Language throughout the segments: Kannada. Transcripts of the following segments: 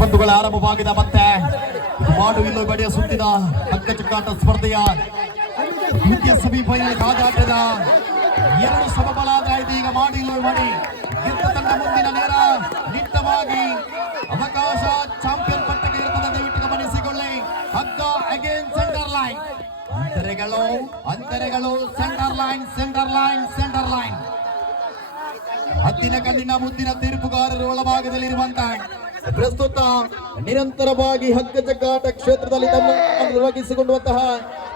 ಬಂಧುಗಳ ಆರಂಭವಾಗಿದೆ. ಮತ್ತೆ ಮಾಡು ಇಲ್ಲೋ ಬಡಿಯ ಸುತ್ತಿನ ಹಗ್ಗ ಚಕ್ಕಾಟ ಸ್ಪರ್ಧೆಯ ದ್ವಿತೀಯ ಸೆಮಿಫೈನಲ್ ಕಾದಾಟದ ಎರಡು ಸಮಬಲಾದ ಈಗ ಮಾಡಿ ಇಲ್ಲೋ ಮಾಡಿ ಗೆದ್ದ ತಂಡ ಮುಂದಿನ ನೇರ ನಿಟ್ಟವಾಗಿ ಅವಕಾಶ ಚಾಂಪಿಯನ್ ಪಟ್ಟಕ್ಕೆ ಇರುತ್ತದೆ. ದಯವಿಟ್ಟು ಗಮನಿಸಿಕೊಳ್ಳಿ. ಹಗ್ಗ ಅಗೇನ್ ಸೆಂಟರ್ ಲೈನ್, ಅಂತರೆಗಳು ಸೆಂಟರ್ ಲೈನ್. ಹತ್ತಿನ ಕಣ್ಣಿನ ಮುದ್ದಿನ ತೀರ್ಪುಗಾರರು ಒಳಭಾಗದಲ್ಲಿರುವಂತಹ ಪ್ರಸ್ತುತ ನಿರಂತರವಾಗಿ ಹಗ್ಗ ಜಗ್ಗಾಟ ಕ್ಷೇತ್ರದಲ್ಲಿ ತಮ್ಮ ನಿರ್ವಹಿಸಿಕೊಳ್ಳುವಂತಹ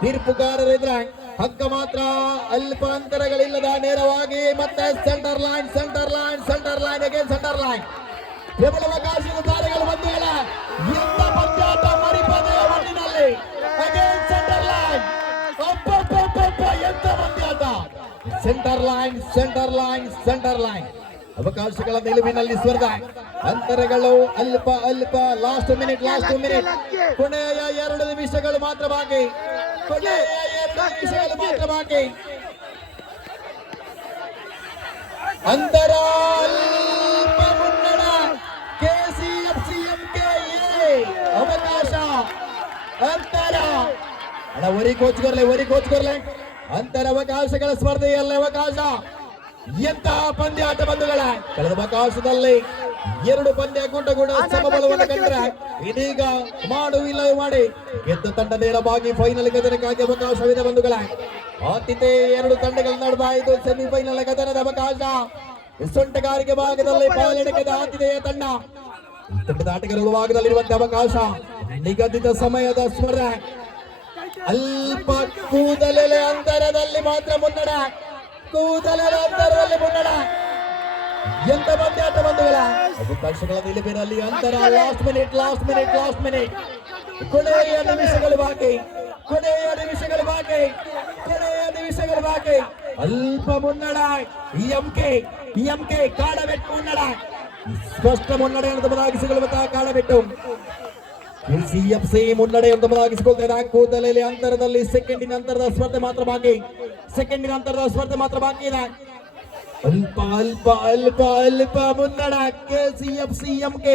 ತೀರ್ಪುಗಾರರಿದ್ರೆ ಹಗ್ಗ ಮಾತ್ರ ಅಲ್ಪ ಅಂತರಗಳಿಲ್ಲದ ನೇರವಾಗಿ ಮತ್ತೆ centre line again centre line. ಪ್ರಬಲ ಅವಕಾಶದ ತಾರೆಗಳು ಬಂದಿಲ್ಲ. ಎಂತ ಪಂದ್ಯಾಟ ಮರಿಪದೆಯ ಮಣ್ಣಿನಲ್ಲಿ ಅಗೇನ್ ಸೆಂಟರ್ ಲೈನ್. ಎಂತ ಪಂದ್ಯಾಟ. ಸೆಂಟರ್ ಲೈನ್ ಅವಕಾಶಗಳ ನಿಲುವಿನಲ್ಲಿ ಸ್ಪರ್ಧೆ. ಅಂತರಗಳು ಅಲ್ಪ ಲಾಸ್ಟ್ ಮಿನಿಟ್ ಕೊನೆಯ 2 ನಿಮಿಷಗಳು ಮಾತ್ರ ಬಾಕಿ. ಅಂತರ ಅಲ್ಪ ಮುನ್ನಡ KCFCMK ಅವಕಾಶ. ಅಂತರ ವರಿ ಕೋಚ್ ಕೊರ್ಲೆ ಅಂತರ ಅವಕಾಶಗಳ ಸ್ಪರ್ಧೆಯಲ್ಲಿ ಅವಕಾಶ. ಎಂತ ಪಂದ್ಯಾಟ ಬಂಧುಗಳ ಕಳೆದ ಅವಕಾಶದಲ್ಲಿ 2 ಪಂದ್ಯ ಕೂಡ ಸಮಬಲವನ್ನು ಕಂಡ್ರೆ ಇದೀಗ ಮಾಡು ಇಲ್ಲ ಮಾಡಿ ಗೆದ್ದ ತಂಡ ನೇರವಾಗಿ ಫೈನಲ್ ಗದನಕ್ಕಾಗಿ ಅವಕಾಶವಿದೆ ಬಂಧುಗಳ. ಆತಿಥ್ಯ 2 ತಂಡಗಳ ನಡುವೆ ಇದು ಸೆಮಿಫೈನಲ್ ಗದನದ ಅವಕಾಶ. ಸೊಂಟಗಾರಿಕೆ ಭಾಗದಲ್ಲಿ ಪಾಲೆಡಕದ ಆತಿಥೇಯ ತಂಡ ತಂಡದ ಆಟಗಾರರ ಭಾಗದಲ್ಲಿರುವಂತಹ ಅವಕಾಶ. ನಿಗದಿತ ಸಮಯದ ಸ್ಪರ್ಧೆ. ಅಲ್ಪ ಕೂದಲೆಲೆ ಅಂತರದಲ್ಲಿ ಮಾತ್ರ ಮುನ್ನಡ. ಎಂತ ಪಂದ್ಯಾಟ ಬಂಧುಗಳ ಅವಕಾಶಗಳ ನಿಲುವಿನಲ್ಲಿ ಅಂತರ ಲಾಸ್ಟ್ ಮಿನಿಟ್ ಕೊನೆಯ ನಿಮಿಷಗಳು ಬಾಕಿ. ಅಲ್ಪ ಮುನ್ನಡ ಎಂಕೆ ಕಾಡಬೆಟ್ಟು ಮುನ್ನಡ. ಸ್ಪಷ್ಟ ಮುನ್ನಡೆಯನ್ನು ಬದಲಾಯಿಸಿಕೊಳ್ಳುವಂತಹ ಕಾಡಬೆಟ್ಟು. KCFC ಮುನ್ನಡೆಯನ್ನು ಬದಲಾಯಿಸಿಕೊಳ್ತಾ ಕೂದಲಲ್ಲಿ ಅಂತರದಲ್ಲಿ ಸೆಕೆಂಡಿನ ಅಂತರದ ಸ್ಪರ್ಧೆ ಮಾತ್ರ ಬಾಕಿ ಇದೆ. ಅಲ್ಪ ಮುನ್ನಡ KCFCMK.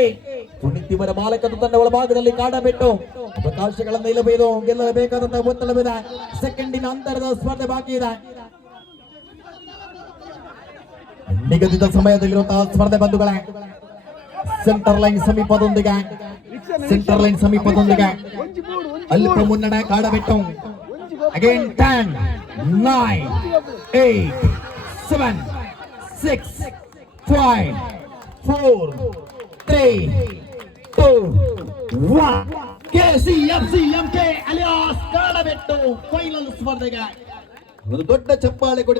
ಪುಣಿತಿವರ ಮಾಲಕರು ತನ್ನ ಒಳಭಾಗದಲ್ಲಿ ಕಾಡಬೆಟ್ಟು ಅವಕಾಶಗಳನ್ನು ಇಲ್ಲಬೇಕು. ಗೆಲ್ಲಬೇಕಾದಂತಹ ಒತ್ತಡವಿದೆ. ಸೆಕೆಂಡಿನ ಅಂತರದ ಸ್ಪರ್ಧೆ ಬಾಕಿ ಇದೆ. ನಿಗದಿತ ಸಮಯದಲ್ಲಿರುವಂತಹ ಸ್ಪರ್ಧೆ ಬಂಧುಗಳೇ. ಸೆಂಟರ್ ಲೈನ್ ಸಮೀಪದೊಂದಿಗೆ ಅಲ್ಪ ಮುನ್ನಡ ಕಾಡಬೆಟ್ಟು. ಅಗೇನ್ 10 9 8 7 6 5 4 3 2 1 KCFCMK ಅಲಿಯಾಸ್ ಕಾಡಬೆಟ್ಟು ಫೈನಲ್ ಸ್ಪರ್ಧೆಗೆ ಒಂದು ದೊಡ್ಡ ಚಪ್ಪಾಳೆ ಕೊಡಿ.